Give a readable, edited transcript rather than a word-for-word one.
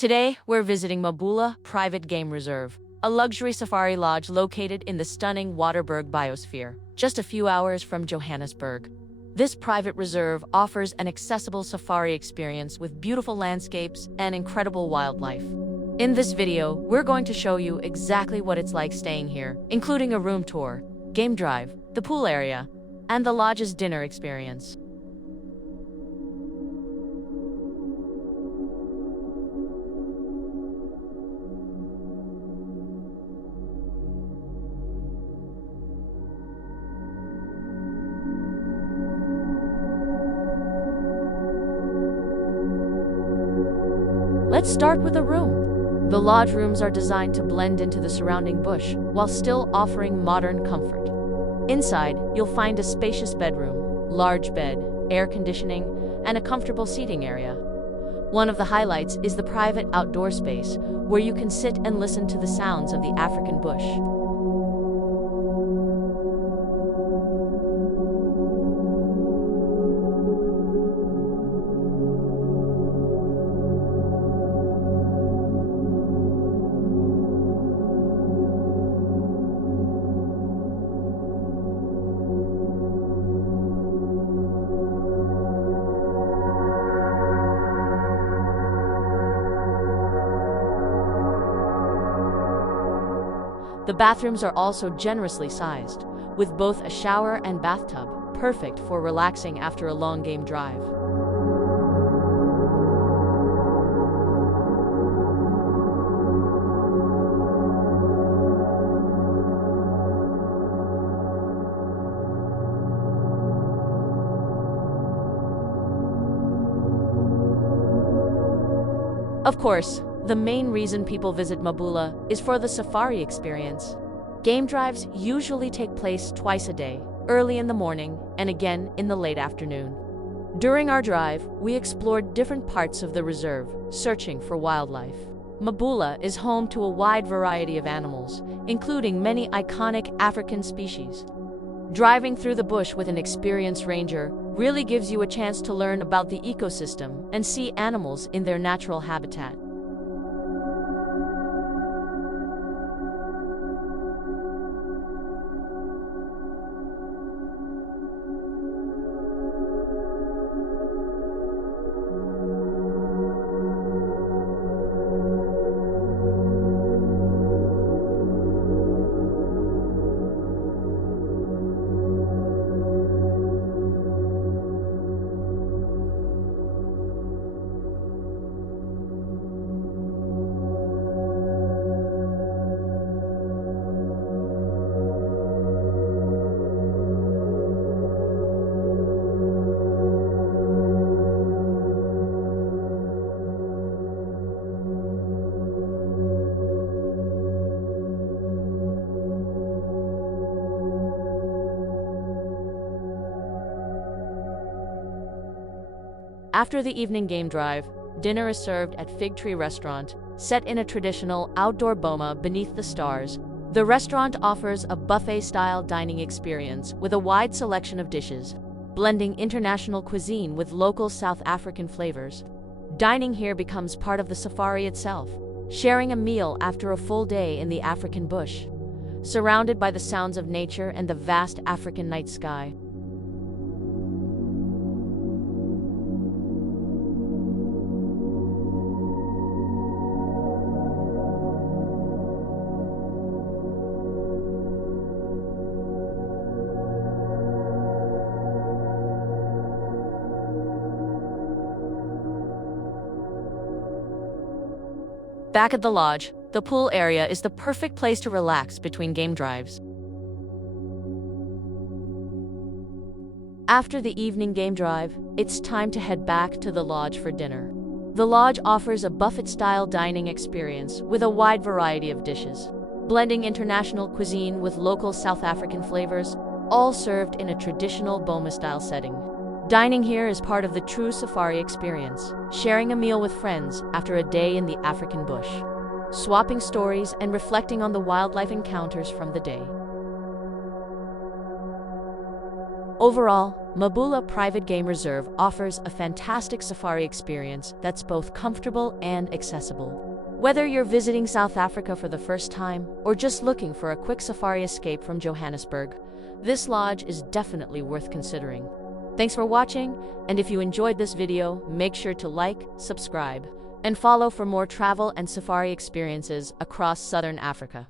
Today, we're visiting Mabula Private Game Reserve, a luxury safari lodge located in the stunning Waterberg biosphere, just a few hours from Johannesburg. This private reserve offers an accessible safari experience with beautiful landscapes and incredible wildlife. In this video, we're going to show you exactly what it's like staying here, including a room tour, game drive, the pool area, and the lodge's dinner experience. Let's start with a room. The lodge rooms are designed to blend into the surrounding bush while still offering modern comfort. Inside, you'll find a spacious bedroom, large bed, air conditioning, and a comfortable seating area. One of the highlights is the private outdoor space where you can sit and listen to the sounds of the African bush. The bathrooms are also generously sized, with both a shower and bathtub, perfect for relaxing after a long game drive. Of course, the main reason people visit Maboula is for the safari experience. Game drives usually take place twice a day, early in the morning and again in the late afternoon. During our drive, we explored different parts of the reserve, searching for wildlife. Maboula is home to a wide variety of animals, including many iconic African species. Driving through the bush with an experienced ranger really gives you a chance to learn about the ecosystem and see animals in their natural habitat. After the evening game drive, dinner is served at Fig Tree Restaurant, set in a traditional outdoor boma beneath the stars. The restaurant offers a buffet-style dining experience with a wide selection of dishes, blending international cuisine with local South African flavors. Dining here becomes part of the safari itself, sharing a meal after a full day in the African bush, surrounded by the sounds of nature and the vast African night sky. Back at the lodge, the pool area is the perfect place to relax between game drives. After the evening game drive, it's time to head back to the lodge for dinner. The lodge offers a buffet-style dining experience with a wide variety of dishes, blending international cuisine with local South African flavors, all served in a traditional boma-style setting. Dining here is part of the true safari experience, sharing a meal with friends after a day in the African bush, swapping stories and reflecting on the wildlife encounters from the day. Overall, Mabula Private Game Reserve offers a fantastic safari experience that's both comfortable and accessible. Whether you're visiting South Africa for the first time or just looking for a quick safari escape from Johannesburg, this lodge is definitely worth considering. Thanks for watching, and if you enjoyed this video, make sure to like, subscribe, and follow for more travel and safari experiences across Southern Africa.